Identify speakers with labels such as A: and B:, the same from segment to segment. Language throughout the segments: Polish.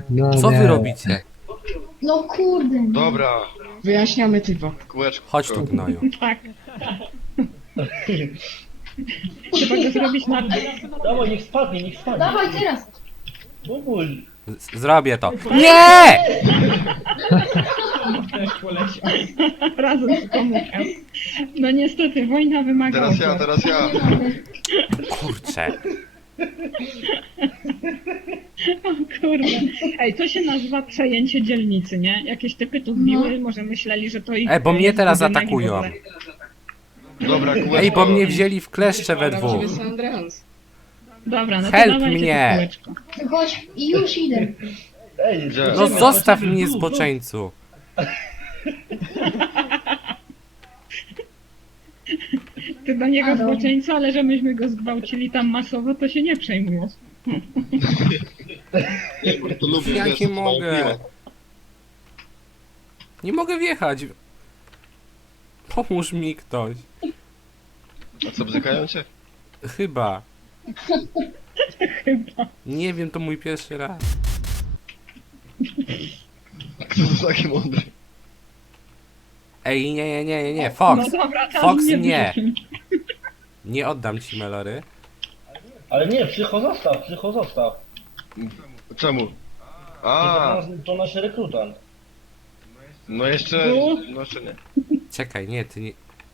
A: No
B: Co wy
A: nie.
B: robicie?
C: No kurde. No.
D: Dobra,
E: Wyjaśniamy typo.
D: kółeczko.
B: Chodź tu, gnoju.
F: Tak. Trzeba go zrobić na...
G: Dawaj, niech spadnie, niech spadnie.
C: Dawaj teraz.
G: Bubul.
B: Zrobię to. Nie!
F: Też poleciał. Razem z komukiem. No niestety, wojna wymaga
D: Teraz ja,
F: ofiar.
D: teraz ja.
C: Nie mogę.
B: Kurczę.
F: O kurde. Ej, to się nazywa przejęcie dzielnicy, nie? Jakieś typy tu wbiły, może myśleli, że to ich...
B: Ej, bo mnie teraz
F: budynek i w
B: atakują.
F: ogóle.
D: Dobra, kółeczko.
B: Ej, bo mnie wzięli w kleszcze we dwóch.
E: Prawdziwy San Andreas.
F: Dobra, no to
B: Help
F: dawajcie
B: mnie.
F: to kółeczko.
C: Chodź i już idę.
G: Ej,
D: Gdzie?
B: No
G: chodźmy,
B: zostaw
G: chodźmy
B: mnie,
G: tu,
B: zboczeńcu.
F: Ty do niego
C: A, dobra.
F: zboczeńca, ale że myśmy go zgwałcili tam masowo, to się nie przejmujesz.
D: To lubię,
B: Ja
D: wiesz,
B: nie
D: to
B: mogę.
D: miłe.
B: Nie mogę wjechać. Pomóż mi ktoś.
D: A co, bzykają cię?
B: Chyba.
F: Chyba.
B: Nie wiem, to mój pierwszy raz.
D: Kto to taki mądry?
B: Ej, nie, Fox.
F: No dobra, teraz
B: Fox,
F: mnie
B: nie.
F: wyrzucił.
B: Nie oddam ci Melory.
G: Ale nie, psycho zostaw, psycho zostaw.
D: Czemu?
G: To,
D: A,
G: to nasz rekrutant.
D: no jeszcze...
F: Tu?
D: No jeszcze nie.
B: Czekaj, nie, ty nie...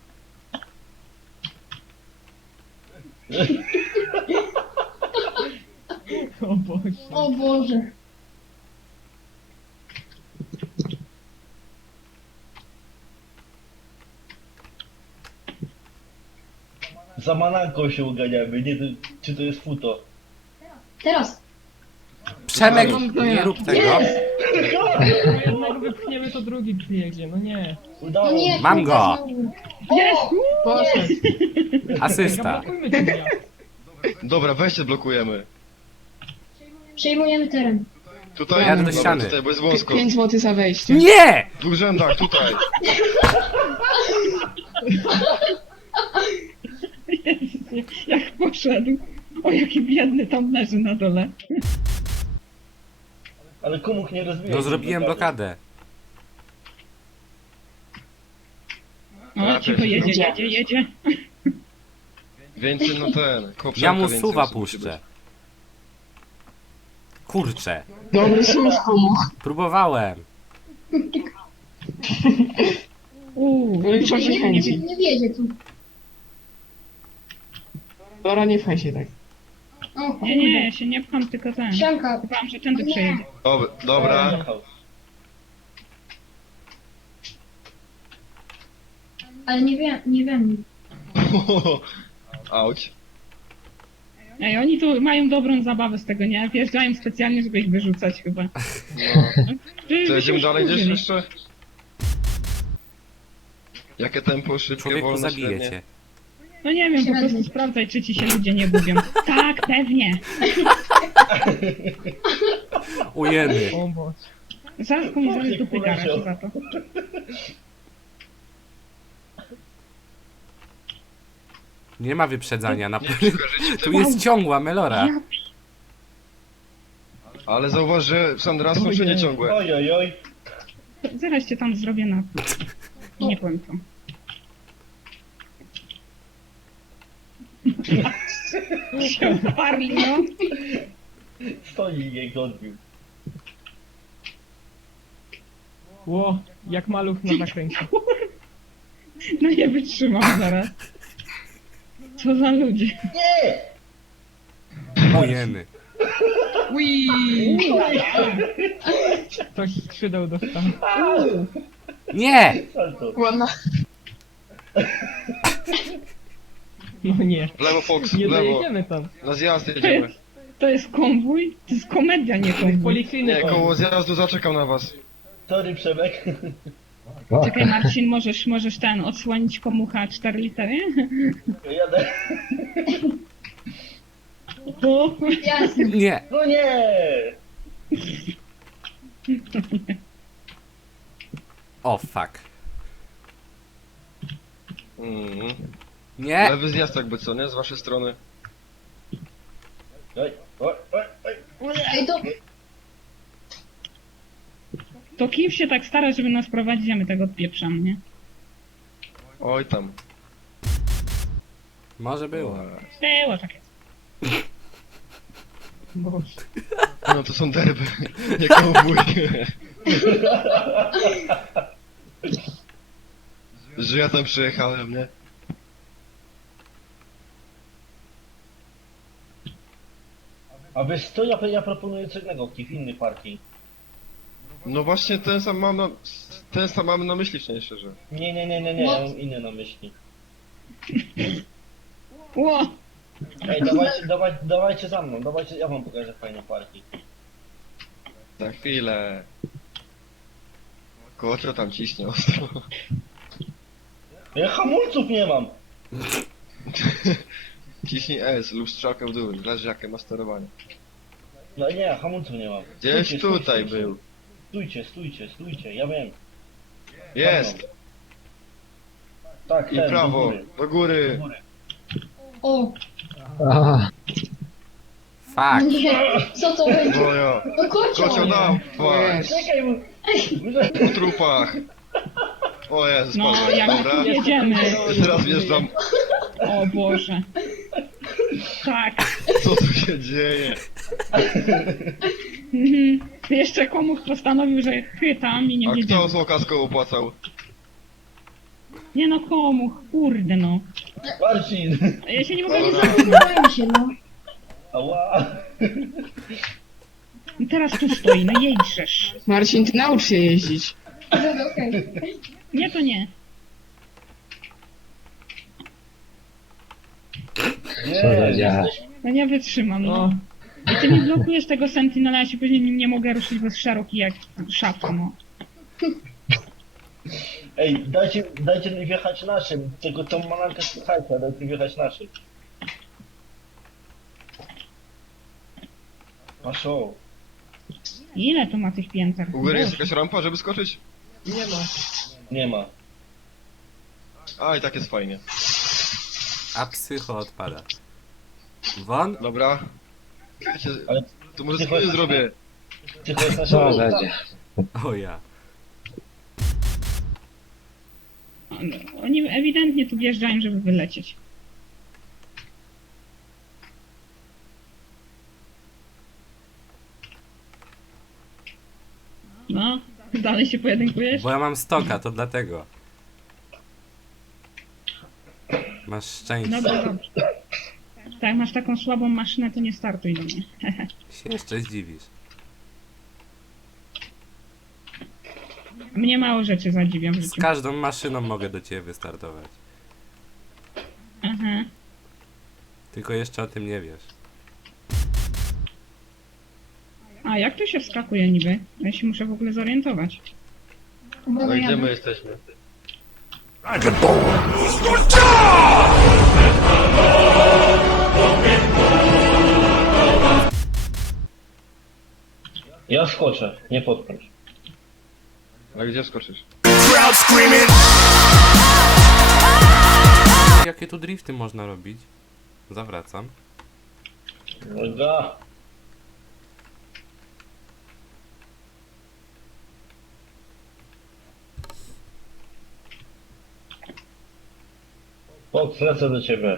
F: O Boże.
C: O Boże.
G: Za mananką się uganiamy, nie, czy to jest futo?
C: Teraz.
B: Przemek,
E: No
B: nie
E: ja.
B: rób tego.
C: Jest.
F: Jednego wypchniemy, to drugi przyjedzie, no nie.
G: Udało
C: No
G: się.
C: nie.
B: Mam go.
F: Jest!
E: Poszedł.
B: Asysta.
F: Zablokujmy ten wjazd.
D: Dobra, weźcie blokujemy.
C: Przejmujemy teren.
D: Tutaj?
B: Jadę do
D: Dobra,
B: ściany.
D: tutaj, bo jest wąsko.
E: 5 zł za wejście.
B: Nie!
D: W dwóch rzędach, tutaj.
F: Jezu, jak poszedł. O, jaki biedny tam leży na dole.
G: Ale komuch nie rozbija.
B: No zrobiłem blokadę.
F: O, cicho, jedzie.
D: Więcej no ten, koprzanka
B: Ja mu
D: więcej
B: suwa
D: musi być.
B: puszczę. Kurczę.
E: Dobry sus komu.
B: Próbowałem.
E: Liczą się chęci.
C: Nie wiedzie tu.
E: Dora, nie pchaj się tak.
C: O kurde.
F: Nie, ja się nie pcham, tylko ten.
C: Siemka.
F: Chyba, że tędy
C: Nie.
F: przejedzie.
D: Dobra.
C: Ale nie wiem.
D: Auć.
F: Ej, oni tu mają dobrą zabawę z tego, nie? Wjeżdżają specjalnie, żeby ich wyrzucać chyba.
D: No.
F: Żeby
D: Co,
F: się
D: jedziemy dalej gdzieś
F: wkurzyli.
D: jeszcze? Jakie tempo, szybkie,
B: Człowieku,
D: wolne,
B: zabiję
D: średnie?
B: cię.
F: No nie wiem, po
C: Średnio.
F: prostu sprawdzaj, czy ci się ludzie nie gubią. Tak, pewnie.
B: Ujeny.
F: Zaraz komuś zaraz
G: Chłopczyk
F: dupy garaż
G: poleciał.
F: za to.
B: Nie ma wyprzedzania. Na...
D: Nie przekażecie
B: Tu
D: tempo.
B: jest ciągła Melora.
D: Ale zauważ, że w Sandras są wszędzie ciągłe.
G: Oj, oj, oj.
F: Zaraz cię tam zrobię na... Nie powiem co. Się uparli, no.
G: Stoi i jej go odbił.
H: Ło, jak maluch na zakręcie.
F: No nie wytrzymam zaraz. Co za ludzie.
G: Nie!
B: Ujeny.
H: Ktoś skrzydeł dostał.
B: Nie!
G: Salto.
E: Ładna.
H: No nie.
D: W lewo, Fox,
H: Nie
D: w lewo.
H: dojedziemy tam.
D: Na zjazd jedziemy.
F: To jest konwój? To jest komedia, nie konwój.
D: Nie,
H: Poliklinika.
D: koło zjazdu zaczekam na was.
G: Sorry, Przemek.
F: Czekaj Marcin, możesz ten odsłonić komucha 4 litery?
G: Jadę.
F: O,
C: Jasne.
B: Nie!
G: No nie!
B: O fuck.
D: Mhm.
B: Nie!
D: Lewy zjazd jakby co, nie? Z waszej strony.
G: Oj, oj, oj, oj.
C: Ej, to...
F: To kim się tak stara, żeby nas prowadzić, a my tego odpieprzamy, nie?
D: Oj tam.
B: Może było.
F: Było takie.
E: Boże.
D: No to są derby, nie kołbuj. Że ja tam przyjechałem, nie?
G: A wiesz co, ja proponuję co innego, w innej partii.
D: No właśnie ten sam mamy na myśli w sensie, że...
G: Nie, ja mam inne na myśli.
F: Ło!
G: Ej, dawajcie za mną, dawajcie, ja wam pokażę fajne partii.
D: Za chwilę. Koczo tam ciśnie ostro.
G: Ja hamulców nie mam!
D: Ciśnij S lub strzałkę w dół, zależy jakie ma sterowanie.
G: No nie, hamulców nie mam.
D: Gdzieś
G: Stójcie,
D: tutaj
G: stójcie,
D: był.
G: Stójcie, ja wiem.
D: Jest!
G: Tak,
D: I
G: ten,
D: prawo,
G: do góry.
D: do góry.
C: O,
B: Fuck.
C: nie, co to będzie?
D: No ja.
C: No
D: Kocio
C: kocioł!
D: dawaj!
E: Jest.
G: Czekaj, bo...
D: Po trupach! O Jezus,
F: No,
D: Boże,
F: jak
D: dobra.
F: jedziemy.
D: Teraz wjeżdżam.
F: O Boże. Tak.
D: Co tu się dzieje?
F: Mhm. Jeszcze komuś postanowił, że chytam i nie
D: A
F: wiedział.
D: kto z okazką opłacał?
F: Nie no, komu? Kurde no.
G: Marcin!
F: Ja się nie mogę
D: Dobra.
C: Zastanawiam się, no.
G: Ała!
F: I teraz tu stoi, no jedziesz.
E: Marcin, ty naucz się jeździć.
C: Dobra, okej.
F: Nie, to nie.
G: Nie, jesteś...
F: No nie wytrzymam, no.
E: No.
F: I ty mi blokujesz tego Sentinela, ja się później nim nie mogę ruszyć bez szeroki jak szafka, no.
G: Ej, dajcie mi wjechać naszym, tylko tą malankę słuchajcie, dajcie wjechać naszym. Maszo.
F: Ile to ma tych pięter?
D: U góry jest
F: Boże.
D: jakaś rampa, żeby skoczyć?
E: Nie ma.
G: Nie ma.
D: A i tak jest fajnie.
B: A psycho odpada. Won?
D: Dobra. Wiecie,
G: Ale
D: to może
G: ty
D: screeny
G: chodź-
D: zrobię.
G: Tylko jest nasza będzie.
B: O ja.
F: Oni ewidentnie tu wjeżdżają, żeby wylecieć. No, dalej się pojedynkujesz?
B: Bo ja mam stoka, to dlatego. Masz szczęście.
F: Dobrze, dobrze. Tak, masz taką słabą maszynę, to nie startuj do mnie.
B: Się jeszcze zdziwisz.
F: Mnie mało rzeczy zadziwia w
B: Z
F: życiu.
B: każdą maszyną mogę do ciebie wystartować.
F: Aha.
B: Tylko jeszcze o tym nie wiesz.
F: A jak to się wskakuje niby? Ja się muszę w ogóle zorientować.
C: Dobra,
D: No i gdzie
C: jadę.
D: my jesteśmy?
G: Ja skoczę, nie podkręć.
D: A gdzie skoczysz?
B: Jakie tu drifty można robić? Zawracam.
G: Dobra. Podlecę do ciebie.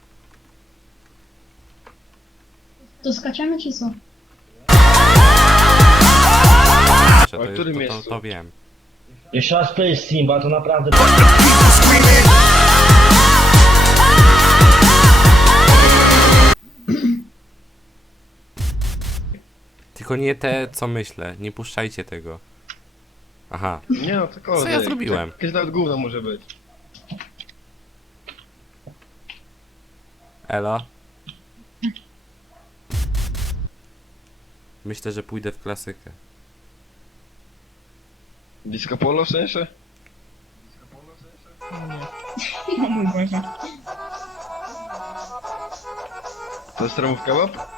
C: To skaczemy czy co?
B: Że
D: A w którym
B: to
D: miejscu?
B: wiem.
G: Jeszcze raz play Simba, to naprawdę...
B: Tylko nie te, co myślę. Nie puszczajcie tego. Aha.
D: Nie no, to
B: Co ja zrobiłem?
D: Jakieś nawet gówno może być.
B: Elo? Myślę, że pójdę w klasykę.
D: Disco polo w sensie?
F: O mój Boże.
D: To jest ramów kebab?